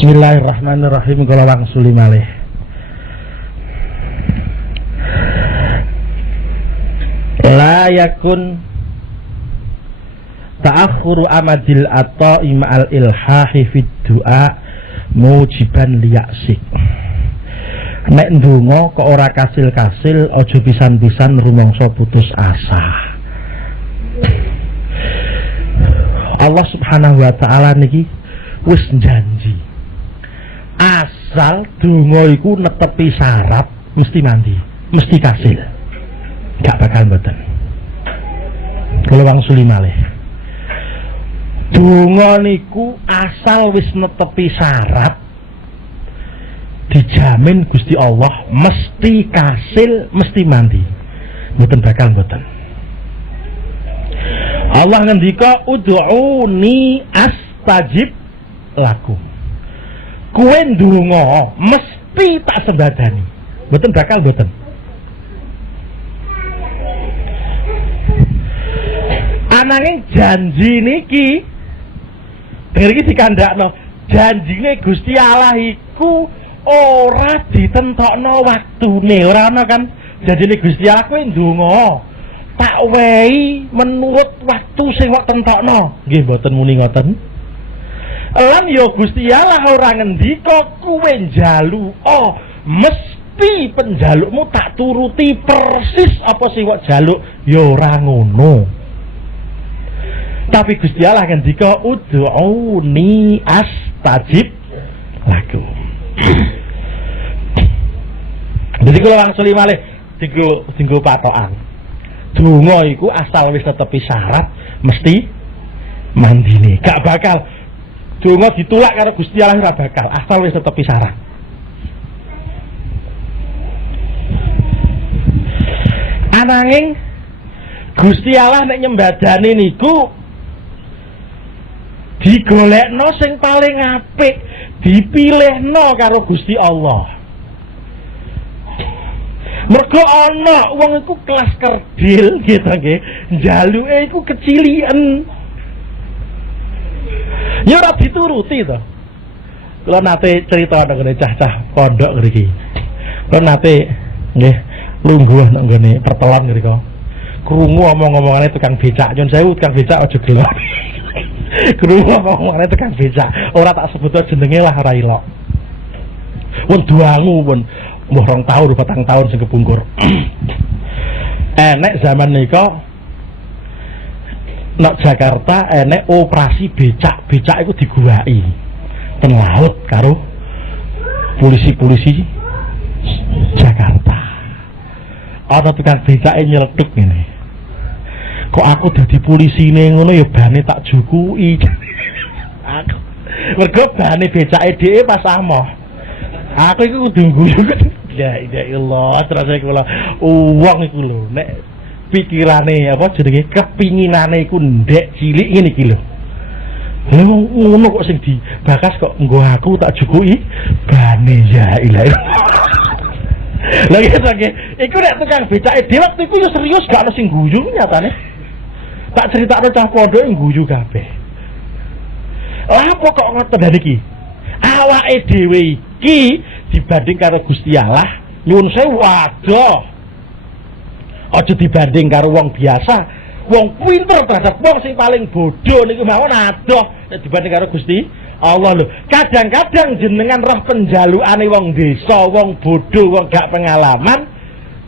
Bismillahirrahmanirrahim. Kula wangsuli malih. La yakun ta'akhuru amadil ata'i ma'al ilhahi fid du'a mujiban liyaksik. Nek ndonga kok ora kasil-kasil aja pisan-pisan rumangsa putus asa. Allah Subhanahu wa taala niki wis janji. Asal donga iku netepi syarat mesti nanti, mesti kasil. Gak bakal mboten. Kula wangsuli malih. Donga niku asal wis netepi syarat dijamin Gusti Allah mesti kasil, mesti mandi. Mboten bakal mboten. Allah ngendika ud'uni astajib lakum. Kowe ndonga mesti tak sembadani. Mboten bakal mboten. Ananging janji niki denger iki dikandakno. Janjine Gusti Allah iku ora ditentokno waktune, ora ana kan janjine Gusti Allah kowe ndonga tak wehi menurut waktu sing wak tentokno. Nggih mboten muni ngoten. Lan yo Gusti Allah ora ngendika kowe njaluk mesti penjalukmu tak turuti persis apa sing wak jaluk, yo ora ngono. Tapi Gusti Allah ngendika ud'uni astajib lakum. Jadi kalau langsung malih tinggo patokan. Donga iku asal wis netepi syarat mesti mandine. Gak bakal donga ditulak karo Gusti Allah ora bakal, asal wis netepi syarat. Ananging Gusti Allah nek nyembadani niku digolekno sing paling apik, dipilihno karo Gusti Allah. Mergo ana wong iku kelas kerdil gitu nggih, njaluke iku kecilian. Ya ora dituruti to. Kula nate crita nang ngene cah-cah pondok mriki. Kula nate nggih lungguh nang ngene pertelon mriki. Krungu omong-omongane tukang becak, nyun sewu tukang becak aja gelo. Krungu omongane tukang becak, ora tak sebut jenenge lah ora ilok. Wong duangu pun mbuh 2 tahun 4 tahun sing kepungkur. Enek zaman nika nek Jakarta enek operasi becak iku diguwaki ten laut karo polisi-polisi Jakarta. Ana tukang becake nyeletuk ngene. Kok aku dadi polisine ngono ya bane tak jukuki. Aku mergo bane becake dhewe pas amoh. Aku iku kudu guyu. Ya Allah, terus kula wong iku lho nek pikirane apa jenenge kepinginane iku ndek cilik ngene iki lho. Lha ngono kok sing dibakas kok nggo aku tak jukuki bane ya ilahi. Lha iku nek tukang becake dhewe waktu iku yo serius gak ono sing guyu nyatane. Tak critakno cah pondok guyu kabeh. Lah apa kok ngoten iki? Awake dhewe iki dibanding karo Gusti Allah nyuwun sewu waduh. Aja dibanding karo wong biasa. Wong pinter terhadap wong sing paling bodoh niku mawon adoh nek dibanding karo Gusti Allah lho. Kadang-kadang jenengan roh penjalukane wong desa, wong bodoh, wong gak pengalaman,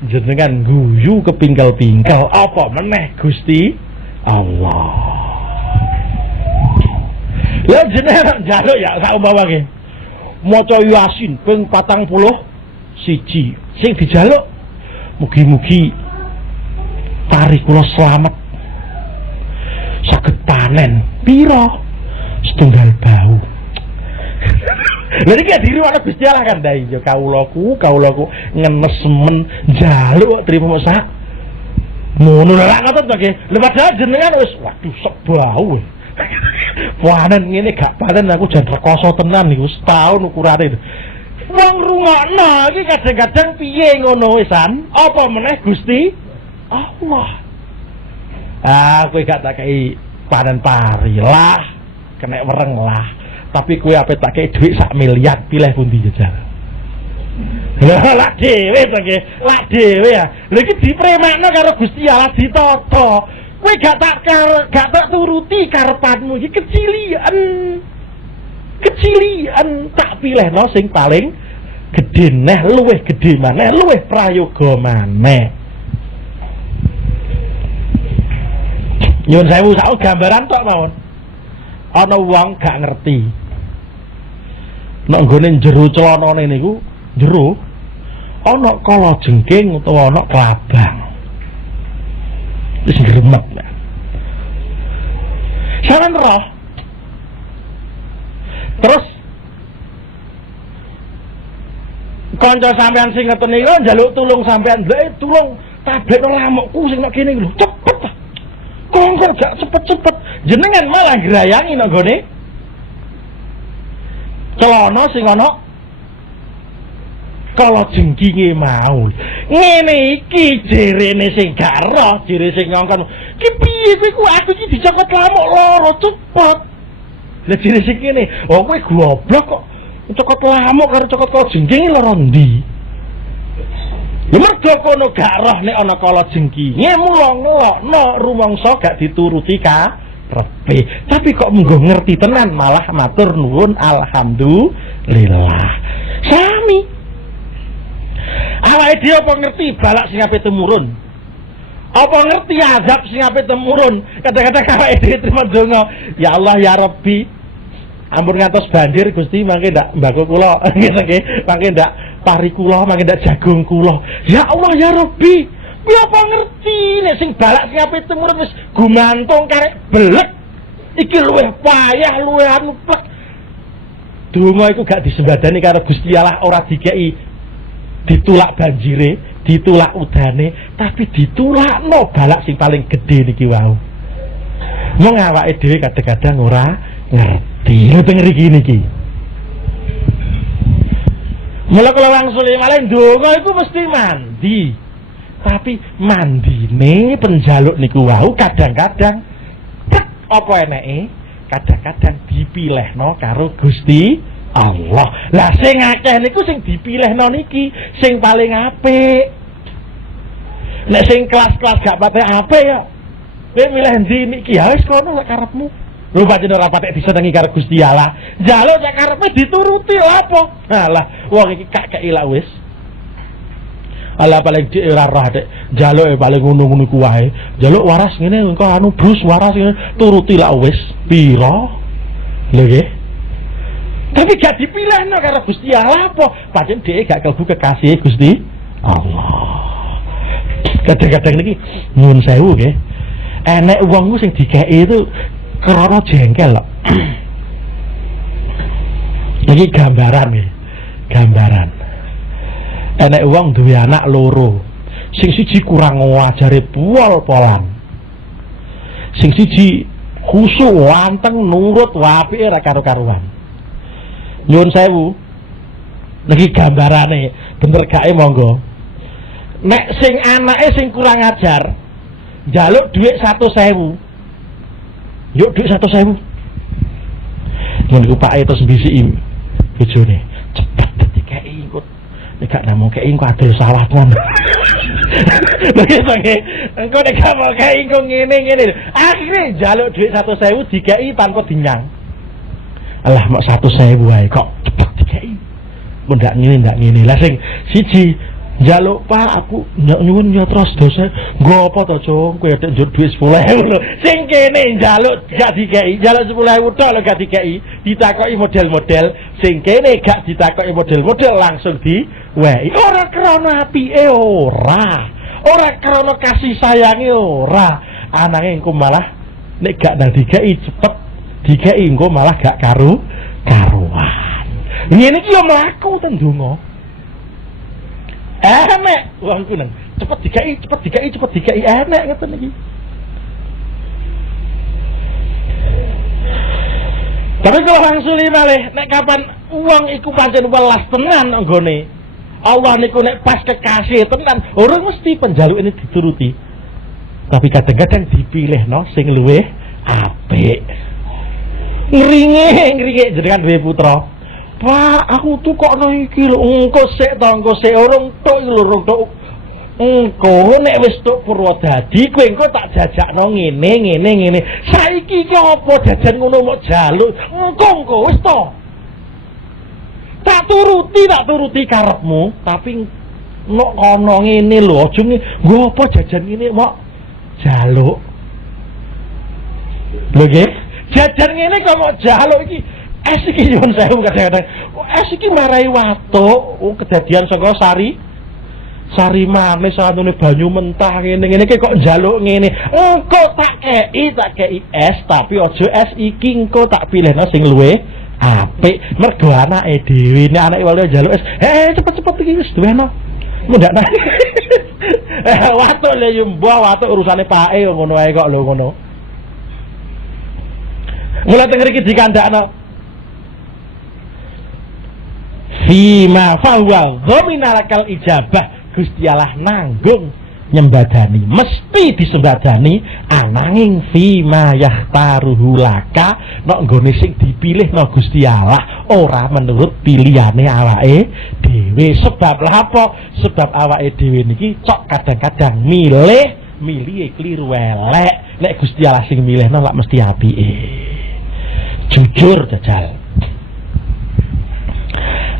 jenengan guyu kepingkel-pingkel. Apa meneh Gusti Allah. Lah jenengan njaluk ya sak umpamane maca Yasin ping 41 sing dijaluk mugi-mugi pari kula slamet saged panen pira setunggal bau. Lha iki diruwakno Gusti Allah kan dai yo kawulaku ngenes men njaluk trimo sak ngono lha ngoten to nggih. Lha padahal jenengan wis waduh sok bau. Panen ngene gak panen aku jan rekoso tenan niku setahun ukurane. Wong rungokno iki kadang-kadang piye ngono wisan? Apa meneh Gusti Allah. Kowe gak tak kei panen pari lah, kena wereng lah. Tapi kowe ape tak kei dhuwit 1 miliar, pilih pundi jajal? Lah dhewe to nggih, lak dhewe ya. Lha iki dipremekno karo Gusti Allah ditata. Kowe gak tak turuti karepanmu iki kecilian tak pilihno sing paling gedhe neh, luwih gedhe maneh, luwih prayoga maneh. Nyun sewu sak gambaran tok mawon. Ana wong gak ngerti. Nek nggone jero celanane niku, jero ana kala jengking utawa ana klabang. Wis gremet. Saran roh. Terus kanca sampean sing ngeten niku njaluk tulung sampean, "Lha tulung tabletno lamukku sing nek kene lho, cepet ta." Kok gak cepet-cepet. Jenengan malah grayangi nek gone celana sing ana kala jengkinge mau. Ngene iki jerene sing gak roh, jere sing ngongkon. Ki piye kowe aku iki dicokot lamuk loro cepet. Lah jere sing kene, oh kowe goblok kok. Cokot lamuk karo cokot kala jengking loro ndi? Lha mergo kono gak roh nek ana kala jengkinge mula ngelokno rumangsa gak dituruti karepe. Tapi kok munggo ngerti tenan malah matur nuwun alhamdulillah. Sami. Awake dhewe apa ngerti balak sing ape temurun? Apa ngerti azab sing ape temurun? Kadang-kadang awake dhewe trimo donga, ya Allah ya Rabbi, ampun ngantos banjir Gusti mangke ndak mbako kula nggih mangke ndak pari kula mangke ndak jagung kula. Ya Allah ya Rabbi, kuwi apa ngerti nek sing balak sing ape temurun wis gumantung karek belek. Iki luwih payah luwih anu plek. Donga iku gak disembadani karo Gusti Allah ora dikeki ditulak banjire, ditulak udane, tapi ditulakno balak sing paling gedhe niki wau. Wong awake dhewe kadang-kadang ora ngerti. Ngoten ngriki niki. Mula kula wangsuli malih ndonga iku mesti mandi. Tapi mandine penjaluk niku wau kadang-kadang apa eneke? Kadang-kadang dipilihno karo Gusti Allah. Lah sing akeh niku sing dipilihno niki sing paling apik. Nek sing kelas-kelas gak patek apik ya. Kowe milih ndi niki ya wis kono sak karepmu. Lho pancen ora patek disenengi karo Gusti Allah. Njaluk sak karepe dituruti lha apa? Halah, wong iki gak keilak wis. Ala paling dhek ora roh dek. Njaluk paling ngono-ngono ku wae. Njaluk waras ngene engko anu brus waras ngene turuti lha wis. Pira? Lho nggih. Tapi gak dipilihno karo Gusti Allah apa? Pancen dhek gak kalbu kekasih Gusti Allah. Kadang-kadang niki nyuwun sewu nggih. Enek wong sing dikeki itu krana jengkel lho. Iki gambaran nggih. Gambaran. Enek wong duwe anak loro. Sing siji kurang ngajare pol-polan. Sing siji khusuk wanteng nurut apike ra karo-karuan. Nyuwun sewu. Niki gambarane, bener gake monggo. Nek sing anake sing kurang ajar, njaluk dhuwit 100.000. Yuk dhuwit 100.000. Niku pake terus mbisiki bojone. Cepet dikeki engko. Nek gak namung kei engko adol sawatmu. Lha iki engko nek gak mau kei engko ngene-ngene. Akhire njaluk dhuwit 100.000 dikeki tanpa dinyang. Alah mak 100.000 wae kok cepet dikeki. Mun ndak ngene lah sing siji njaluk Pak aku nyuwun nyotros dosa. Nggo apa to, Cung? Kowe ada njur dhuwit 10.000 lho. Sing kene njaluk gak dikeki, njaluk 10.000 tok lho gak dikeki. Ditakoki model-model, sing kene gak ditakoki model-model langsung diwehi. Ora krana apike ora. Ora krana kasih sayange ora. Anake engko malah nek gak nang dikeki cepet dikeki engko malah gak karuan. Ngene iki yo mlaku ten donga. Enek wong ku nang cepet dikeki enek ngoten iki. Tapi kalau langsung malih nek kapan uang iku pancen welas tenan anggone. Allah niku nek pas kekasih tenan, ora mesti penjaluk ini dituruti. Tapi kadang-kadang dipilihno sing luwih apik. ngringe jenengan duwe putra. Pak, aku tuh kok iki lho, engko sik urung tok iki lho, urung tok. Engko nek wis tok Purwodadi kowe engko tak jajakno ngene. Saiki iki apa jajan ngono mok jaluk. Engko wis to. Tak turuti karepmu, tapi nek ana ngene lho, aja nggo apa jajan ngene mok jaluk. Lho nggih, jajan ngene kok mok jaluk iki. Es iki nyuwun sewu kadang-kadang. Es iki marai watuk, kedadian saka sari manis anune banyu mentah ngene kok njaluk ngene. Engko tak kei es, tapi aja es iki engko tak pilihno sing luwih apik. Mergo anake dhewe nek anake wali njaluk es, cepet-cepet iki wis duweno. Mundak. Watuk le yo mbah watuk urusane pake ngono ae kok lho ngono. Mula teng mriki dikandakno Fima fahuwa ghaminalakal ijabah. Gusti Allah nanggung nyembadani, mesti disembadani, ananging fima yahtaruhu laka, nek nggone sing dipilih no Gusti Allah ora menurut pilihane awake dhewe. Sebab lha apa? Sebab awake dhewe niki cok kadang-kadang milih kliru elek. Nek Gusti Allah sing milihno lak mesti apike. Jujur jajal.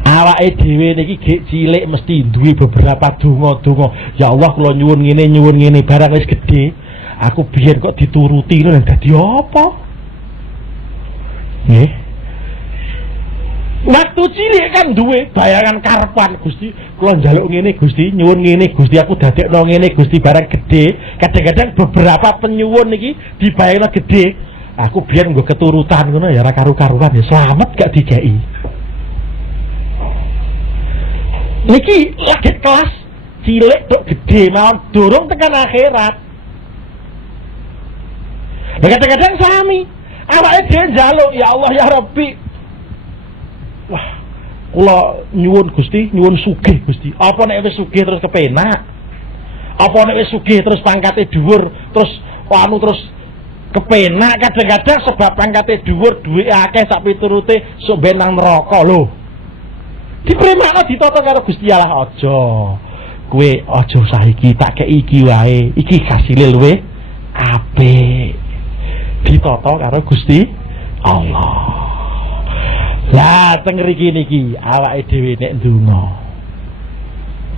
Awake dhewe niki gek cilik mesti duwe beberapa donga-donga. Ya Allah kula nyuwun ngene barang wis gedhe. Aku biyen kok dituruti lho dadi apa? Nggih. Waktu cilik kan duwe bayangan karepan Gusti, kula njaluk ngene Gusti, nyuwun ngene Gusti, aku dadekno ngene Gusti barang gedhe. Kadang-kadang beberapa penyuwun niki dibayangno gedhe. Aku biyen nggo keturutan ngono ya ora karu-karuan ya slamet gak dikeki. Niki lagi kelas cilik tok gede mawon durung tekan akhirat. Kadang-kadang sami awake dhewe njaluk ya Allah ya Rabbi. Wah, kula nyuwun Gusti, nyuwun sugih Gusti. Apa nek wis sugih terus kepenak? Apa nek wis sugih terus pangkate dhuwur, terus terus kepenak? Kadang-kadang sebab pangkate dhuwur, duwe akeh sak piturute sok ben nang neraka lho. Dipremakno ditata karo Gusti Allah aja. Kowe aja saiki tak kei iki wae. Iki kasile luwe apik. Ditata karo Gusti Allah. Lah teng mriki niki awake dhewe nek ndonga.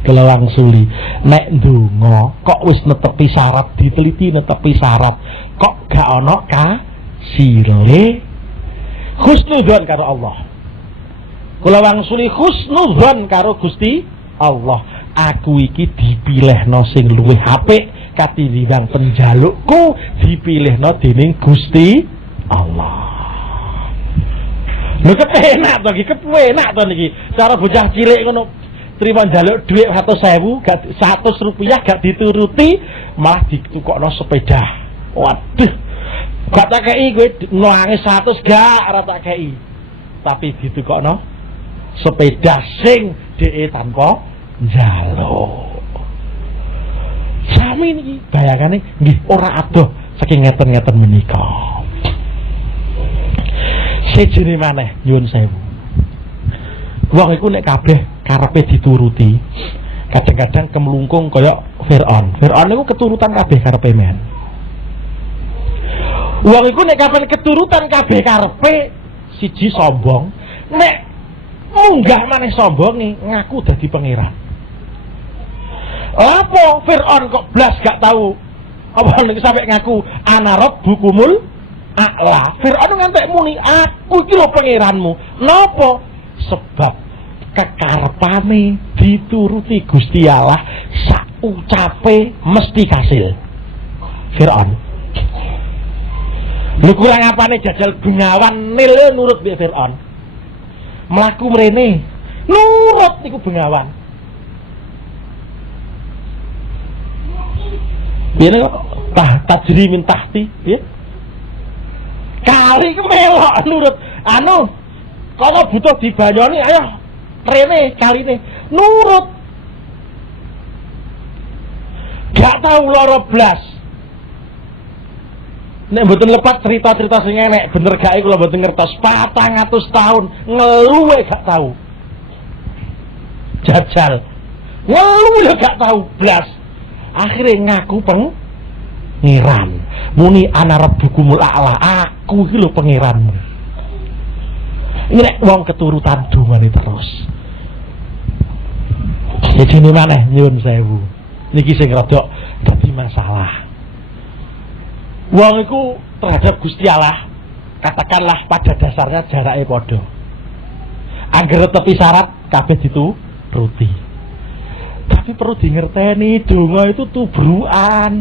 Kelawang suli nek ndonga kok wis netepi syarat, diteliti netepi syarat, kok gak ana kasile husnudzon karo Allah. Kula wangsuli husnudzon karo Gusti Allah. Aku iki dipilihno sing luwih apik katimbang penjalukku dipilihno dening Gusti Allah. Lho kepenak to iki, kepenak to niki. Cara bocah cilik ngono trimo njaluk dhuwit 100.000, gak 100 rupiah gak dituruti, malah ditukokno sepeda. Waduh. Gak tak kei kowe nangis 100 gak ora tak kei. Tapi ditukokno sepeda sing dhek tanpa njaluk. Sami niki bayangane nggih ora adoh saking ngeten-ngeten menika. Sejene maneh nyuwun sewu. Wong iku nek kabeh karepe dituruti, kadang-kadang kemlungkung kaya Firaun. Firaun niku keturutan kabeh karepe men. Wong iku nek kapan keturutan kabeh karepe siji sombong, nek munggah maneh sombong nih ngaku dadi pangeran. Lapo Firaun kok blas gak tahu apa nek sampe ngaku ana rabbukumul a'la. Firaun ngantek muni aku iki lho pangeranmu. Napa? Sebab kekarepane dituruti Gusti Allah sak ucape mesti kasil. Firaun. Lho kurang apane jajal Bengawan Nil nurut mbek Firaun. Melaku mrene nurut niku Bengawan. Piye kok tajri min tahti, piye? Kali ku melok nurut. Anu, kono butuh dibanyoni, ayo rene kaline nurut. Gak tahu loro blas. Nek mboten lepas cerita-cerita sing enek, bener gak kula mboten ngertos 400 tahun ngeluwe gak tahu. Jajal. Ngeluwe gak tahu blas. Akhire ngaku pengiran. Muni ana rabbukumul a'la, aku iki lho pengiranmu. Ini nek wong keturutan dongane terus. Jadi ini maneh nyuwun sewu. Niki sing rada dadi masalah. Wong iku terhadap Gusti Allah katakanlah pada dasarnya jarake padha. Angger tepi syarat kabeh dituruti. Tapi perlu dingerteni donga itu tubrukan.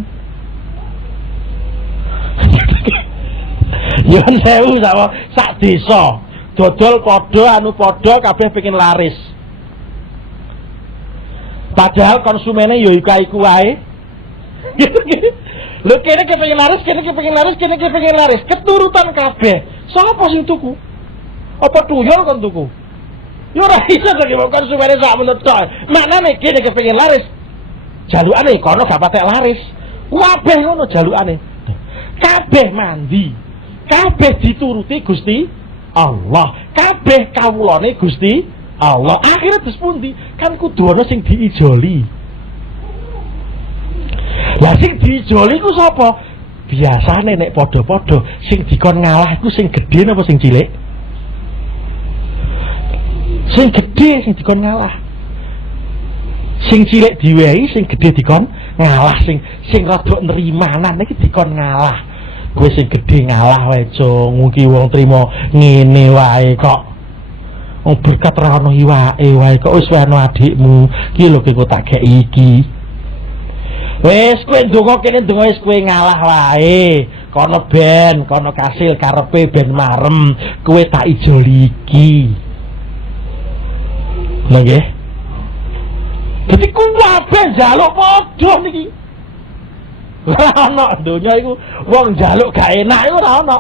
Nyuwun sewu sama sak desa dodol padha anu padha kabeh pengin laris. Padahal konsumennya ya iku wae. Lho kene kepengin laris, kene kepengin laris, kene kepengin laris. Keturutan kabeh. Sapa sing tuku? Apa tuyul kon tuku? Ya ora iso to ki konsumene sak menut tok. Maknane kene kepengin laris. Jalukane kono gak patek laris. Kabeh ngono jalukane. Kabeh mandi. Kabeh dituruti Gusti Allah. Kabeh kawulane Gusti Allah. Akhirnya terus pundi? Kan kudu ana sing diijoli. Lah sing diijoli ku sapa? Biasane nek padha-padha sing dikon ngalah iku sing gedhe napa sing cilik? Sing gedhe sing dikon ngalah. Sing cilik diwehi, sing gedhe dikon ngalah, sing rada nrimanan iki dikon ngalah. Kowe sing gedhe ngalah wae, Cung. Mugi wong trima ngene wae kok. Wong berkat ra ono iwake wae kok wis weno adikmu. Ki lho kok tak gek iki. Wis kowe ndonga kene ndonga wis kowe ngalah wae. Kono ben, kono kasil karepe ben marem. Kowe tak ijoli iki. Lha nggih. Dadi kabeh njaluk padha niki. Ora ono donya iku wong njaluk gak enak iku ora ono.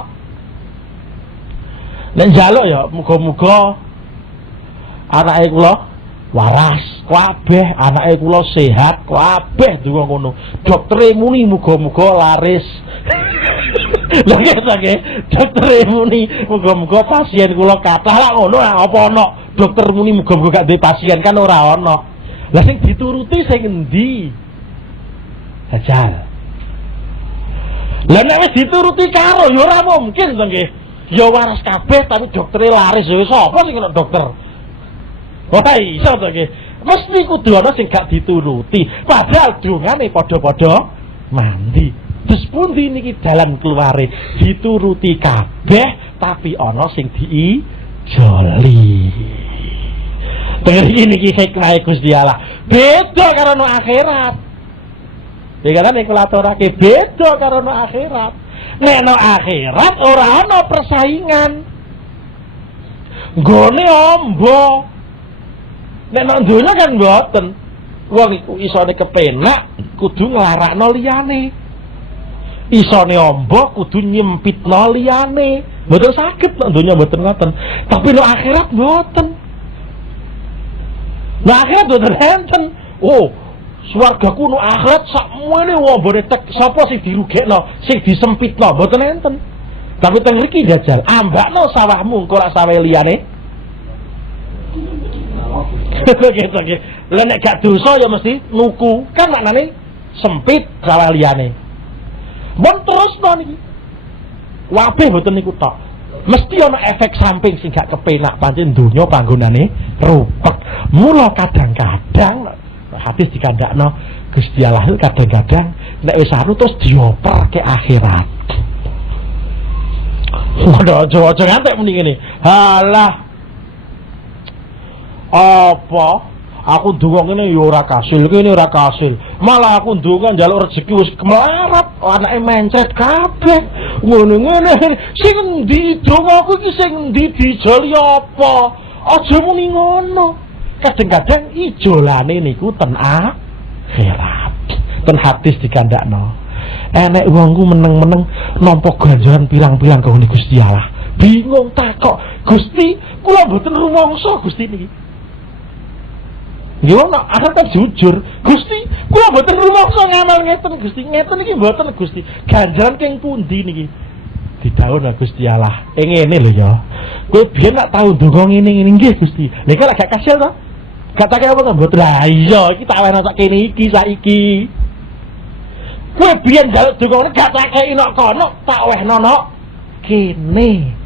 Nek njaluk ya muga-muga anake kula waras, kabeh anake kula sehat, kabeh donga ngono. Doktere muni muga-muga laris. Lha nggih, doktere muni muga-muga pasien kula kathah lah ngono apa ono. Dokter muni muga-muga gak duwe pasien kan ora ono. Lah sing dituruti sing endi? Jajal. Lah nek wis dituruti karo ya ora mungkin to nggih. Ya waras kabeh tapi doktere laris ya sapa sing kena dokter? Ora iso to nggih. Mesti kudu ana sing gak dituruti. Padahal dongane padha-padha mandi. Terus pundi niki dalan keluare dituruti kabeh tapi ana sing diijoli. Dengar iki hikmah Gusti Allah. Beda karo no akhirat. Dikatakan ekulatorake beda karo no akhirat. Nek no akhirat ora ana persaingan. Nggone ombo. Nek no donya kan mboten. Wong iku isone kepenak kudu nglarakno liyane. Isone ombo kudu nyempitno liyane. Mboten saged nek donya mboten ngoten. Tapi no akhirat mboten. Nah akhirat mboten enten. Oh, swargaku no akhirat sakmene wombone tek sapa sing dirugekno, sing disempitno, mboten enten. Tapi teng mriki jajal, ambakno sawahmu engko lak sawahe liyane. Gitu. Lah nek gak dosa ya mesti nuku. Kan maknane sempit sawah liyane. Mun terusno niki. Wabeh mboten niku tok. Mesti ana efek samping sing gak kepenak pancen donya panggonane rupek. Mula kadang-kadang hadis dikandakno Gusti Allah kadang-kadang nek wis anu terus dioper ke akhirat. Waduh, aja ngantek muni ngene. Halah. Apa? Aku ndonga ngene ya ora kasil, kene ora kasil. Malah aku ndonga njaluk rezeki wis kemlarat, anake mencret kabeh. Ngono-ngono. Sing endi dongaku iki sing endi dijoli apa? Aja muni ngono. Kadang-kadang ijolane niku ten akhirat. Ten hadis dikandakno. Enek wongku meneng-meneng nampa ganjaran pirang-pirang kanggo Gusti Allah. Bingung takok, Gusti, kula mboten rumangsa Gusti niki. Nggih wong nek akhirat kan jujur. Gusti, kula mboten rumangsa ngamal ngeten Gusti. Ngeten iki mboten Gusti. Ganjaran keng pundi niki? Didhawuh Gusti Allah. Ngene lho ya. Kowe biyen nak tau ndonga ngene-ngene nggih Gusti. Lha iki lak gak kasil to? Gak tak apa to mboten. Lah iya iki tak wehno sak kene iki saiki. Kowe biyen njaluk donga gak tak kei nok kono, tak wehno nok kene.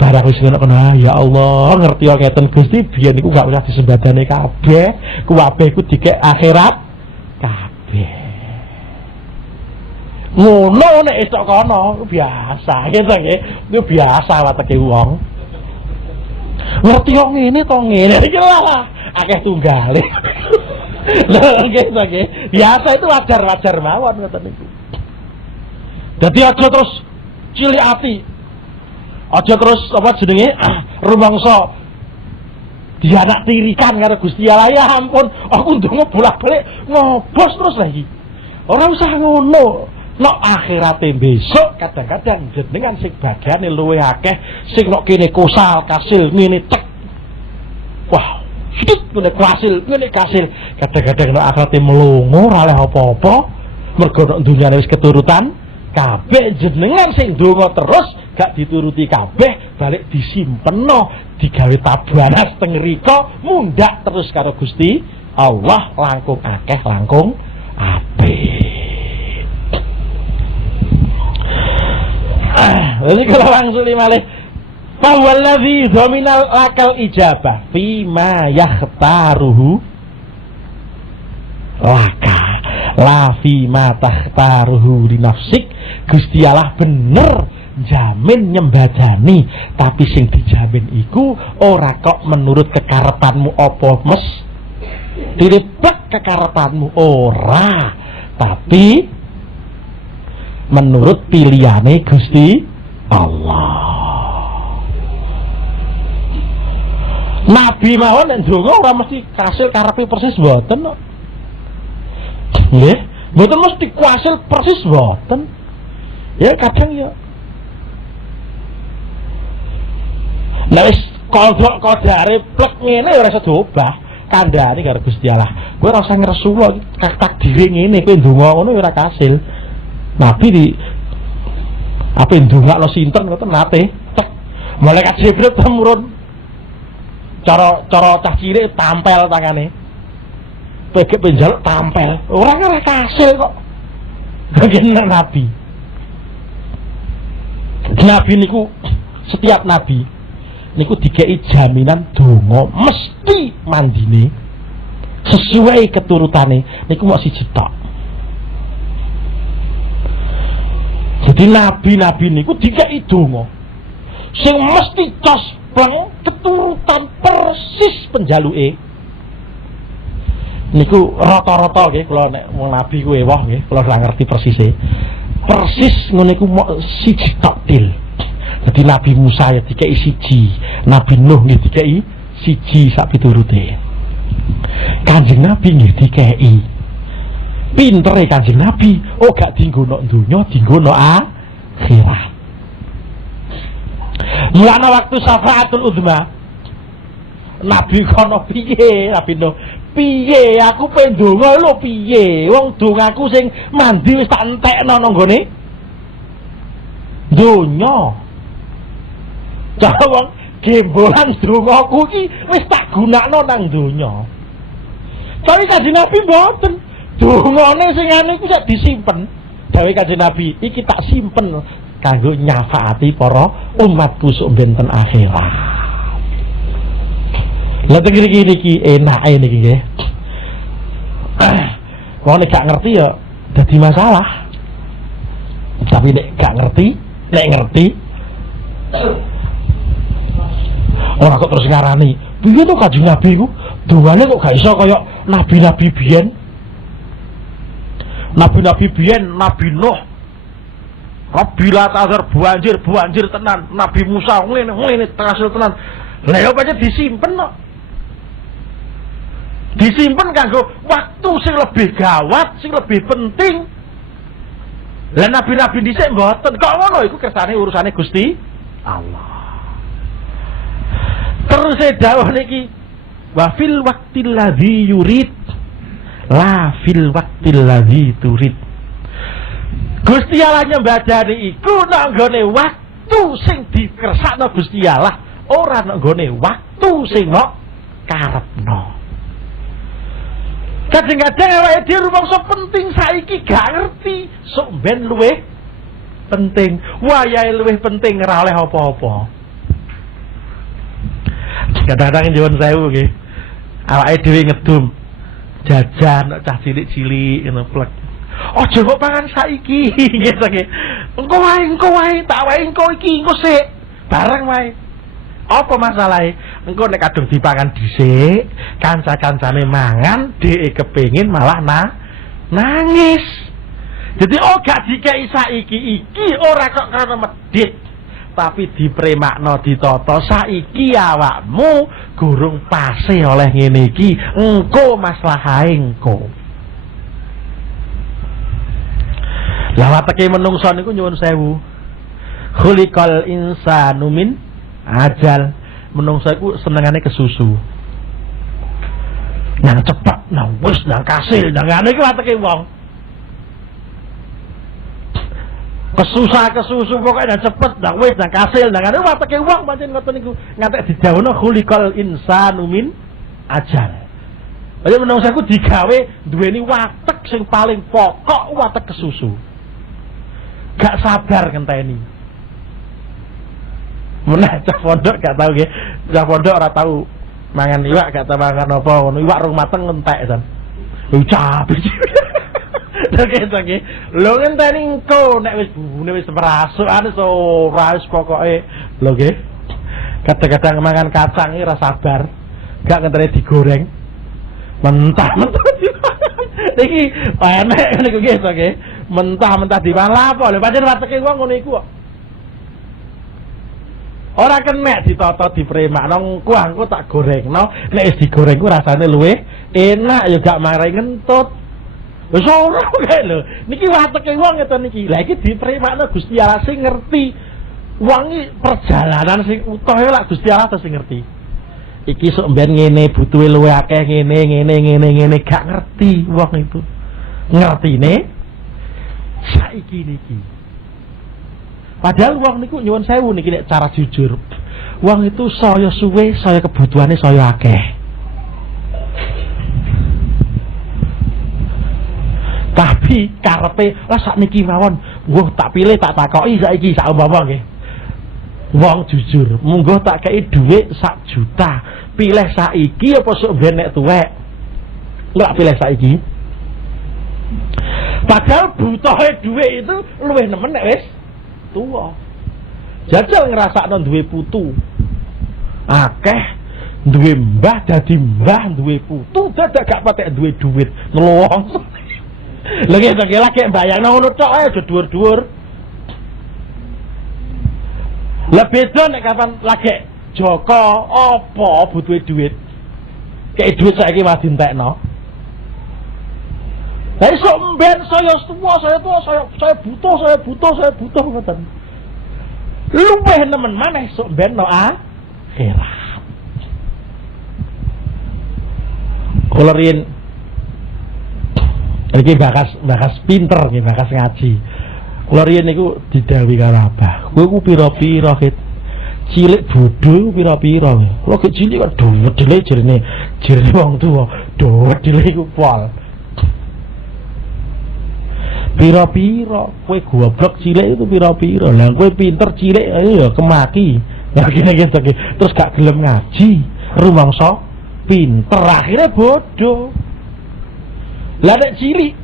Barang wis ngono ya Allah, ngerti kok ngeten Gusti, biyen niku gak usah disembadane kabeh, kuwabe iku dikek akhirat kabeh. Ngono nek esuk kono biasa, gitu nggih. Itu biasa wateke wong. Ngerti kok ngene to ngene iki lah, akeh tunggale. Lho nggih to nggih. Biasa itu wajar-wajar mawon ngoten niku. Dadi aja terus cilik ati. Aja terus apa jenenge rumangsa dianak tirikan karo Gusti Allah. Ya ampun, aku ndonga bolak-balik ngobos terus lagi. Ora usah ngono. Nok akhirate besok kadang-kadang jenengan sing bagane luwih akeh, sing nok kene kosal kasil ngene tek. Wah, sedit ngene kasil. Kadang-kadang nok akhirate melongo ora oleh apa-apa. Mergo nok dunyane wis keturutan kabeh, jenengan sing ndonga terus gak dituruti kabeh, balik disimpeno, digawe tabanas teng rika, mundhak terus karo Gusti Allah, langkung akeh langkung apik. Jadi kalau langsung malih fawalladzi dhaminal lakal ijabah fima yakhtaruhu laka la fima takhtaruhu li nafsik. Gusti Allah bener jamin nyembadani, tapi sing dijamin iku ora kok menurut kekarepanmu apa mes direpek kekarepanmu ora, tapi menurut pilihane Gusti Allah. Nabi mawon nek ndonga ora mesti kasil karepe persis mboten kok. Nggih, mboten mesti kasil persis mboten. Ya kadang ya nek wis kodare plek ngene ora iso diobah. Kandhane karo Gusti Allah. Kowe ora usah ngresu kok takdire ngene, kowe ndonga ngono ora kasil. Nabi di apa ndongakno sinten ngoten nate tek malaikat Jibril temurun cara cah cilik tampel tangane pegek penjaluk tampel ora kasil kok bagian Nabi niku setiap Nabi niku dikei jaminan donga mesti mandine sesuai keturutane niku mok siji tok. Jadi nabi-nabi niku dikai donga sing mesti cospleng keturutan persis penjaluke. Niku rata-rata nggih kula nek wong nabi ku ewah nggih, kula ora ngerti persise. Persis ngene iku siji taktil. Dadi Nabi Musa ya dikai siji, Nabi Nuh nggih dikai siji sak piturute. Kanjeng Nabi nggih dikai pintere Kanjeng Nabi, oh gak dienggo nok donya, dienggo nok akhirat. Mulane waktu syafaatul uzma, Nabi kono piye? Nabi no, piye? Aku pengen donga lho piye? Wong dongaku sing mandi wis tak entekno nang nggone donya. Cara wong gembolan dongaku iki wis tak gunakno nang donya. Tapi Kanjeng Nabi mboten. Dungane sing ane iku sak disimpen. Dawe Kanjeng Nabi, iki tak simpen kanggo nyafaati para umatku sok benten akhirat. Lah teng iki enake niki nggih. Wong nek gak ngerti ya dadi masalah. Tapi nek gak ngerti, nek ngerti ora kok terus ngarani. Piye to Kanjeng Nabi iku? Dungane kok gak iso kaya nabi-nabi biyen. Nabi-nabi biyen, Nabi Nuh, Rabbil Tazar banjir tenan, Nabi Musa ngene kasil tenan. Lah ya pancen disimpen kok. Disimpen kanggo waktu sing lebih gawat, sing lebih penting. Lah nabi-nabi dhisik mboten. Kok ngono iku kersane urusane Gusti Allah. Terus dawuh niki Wa fil waqtil ladzi yurid la fil waqtil ladzi turid. Gusti Allah nyembadani iku nang gone waktu sing dikersakno Gusti Allah, ora nang gone waktu sing mok karepno. Kadang-kadang awake dhewe rumangsa penting saiki gak ngerti, sok ben luwih penting. Wayahe luwih penting ora oleh apa-apa. Kadang-kadang nyuwun sewu nggih. Awake dhewe ngedum jajan cah cilik-cilik ngono plek. Aja kok pangan saiki gitu nggih. Engko wae tak wae engko iki engko sik. Bareng wae. Apa masalahe? Engko nek kadung dipangan dhisik, kanca-kancane mangan, dhek kepengin malah nangis. Jadi gak dikei saiki iki ora kok karena medhit, tapi dipremakno ditata saiki awakmu gurung pase oleh ngene iki, engko maslahahe engko. Lah wateke menungso niku nyuwun sewu. Khuliqal insanu min ajal. Menungso iku senengane kesusu. Nang cepet, nang wis, nang kasil, nang ngene iki wateke wong. Kesusu pokoke nang cepet, nang wis, nang kasil, nang ngene wateke wong pancen ngoten niku. Ngantek didhawuhna khuliqal insanu min ajal. Ayo menungso iku digawe duweni watek sing paling pokok, watek kesusu. Gak sabar ngenteni. Meneh cah pondok gak tau nggih. Cah pondok ora tau mangan iwak, gak tau mangan apa ngono. Iwak rung mateng ngentek san. Ucap. Lha kene lho ngenteni engko nek wis bumbune wis merasukane ora wis pokoke lho nggih. Kadang-kadang mangan kacang iki ora sabar. Gak ngenteni digoreng. Mentah-mentah. Iki enek niku nggih to nggih. Mentah-mentah dipangan apa lho pancen wateke wong ngono iku kok. Ora kena ditata dipremakno engko tak gorengno, nek wis digoreng ku rasane luwih enak ya gak marai ngentut. Wis ora kok lho. Niki wateke wong ngeten niki. Lah iki dipremakno Gusti Allah sing ngerti. Wong iki perjalanan sing utuh lak Gusti Allah sing ngerti. Iki sok mben ngene butuhe luwih akeh ngene gak ngerti wong itu. Ngertine saiki niki. Padahal wong niku nyuwun sewu niki nek cara jujur. Wong itu saya suwe, saya kebutuhane saya akeh. Tapi karepe lah sakniki mawon, tak pilih tak takoki saiki sak umpama nggih. Wong jujur, munggo tak kei dhuwit 1 juta. Pilih saiki apa sok ben nek tuwek? Lek pilih saiki. Padahal butuhe dhuwit itu luwih nemen nek wis tuwa. Jajal ngrasakno duwe putu. Akeh duwe mbah dadi mbah duwe putu dadak gak patek duwe dhuwit. Nelongso. Lha iki lagi bayangno ngono tok ae aja dhuwur-dhuwur. Lah beda nek kapan lagi Joko apa butuhe dhuwit. Kayak dhuwit saiki wis dientekno. Lah iso mben saya butuh ngoten. Luwih nemen maneh sok mben no akhirat. Kula riyen iki bakas pinter nggih, bakas ngaji. Kula riyen niku didhawuhi karo Abah, kowe ku pira-pira Kit. Cilik bodho pira-pira. Kula gek cilik kok wedele jerene wong tuwa. Wedele iku pol. Pira-pira kowe goblok cilik itu pira-pira. Lah kowe pinter cilik ya kemaki. Ya gini-gini terus gak gelem ngaji. Rumangsa pinter akhirnya bodoh. Lah nek cilik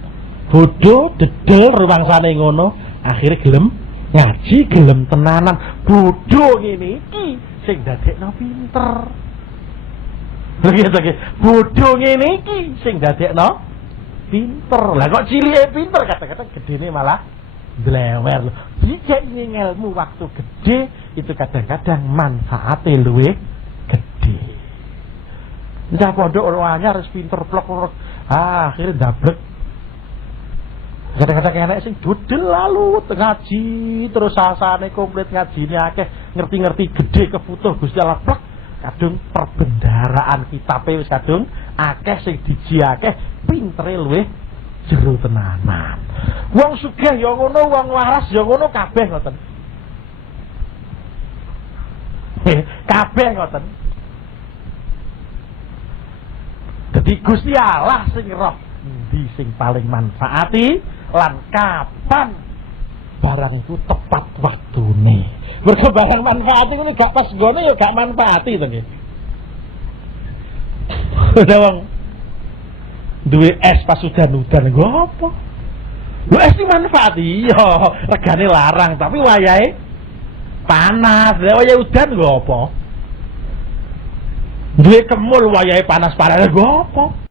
bodoh dedel rumangsane ngono, akhirnya gelem ngaji, gelem tenanan. Bodoh ngene iki sing dadekno pinter. Lagi bodoh ngene iki sing dadekno pinter. Lah kok cilike pinter kata-kata gedene malah dlewer. Jika ini ilmu waktu gede itu kadang-kadang manfaatnya luwih gede. Njah pondok orang anyar harus pinter plok-plok. Akhirnya dablek. Kadang-kadang enek sing dodel lalu ngaji terus sasane komplit ngajine akeh, ngerti-ngerti gede kebutuh Gusti Allah plek. kadung perbendaraan kitabe wis kadung akeh sing diji akeh pintere luwih jero tenanan. Wong sugih ya ngono, wong waras ya ngono kabeh ngoten. Kabeh ngoten. Dadi Gusti Allah sing roh endi sing paling manfaati lan kapan barang itu tepat waktune. Mergo barang manfaat iku gak pas nggone ya gak manfaati to nggih. Wong duwe es pas udan-udan nggo apa? Lho es iki manfaat iya, regane larang tapi wayahe panas. Lah wayahe udan nggo apa? Duwe kemul wayahe panas-panas nggo apa?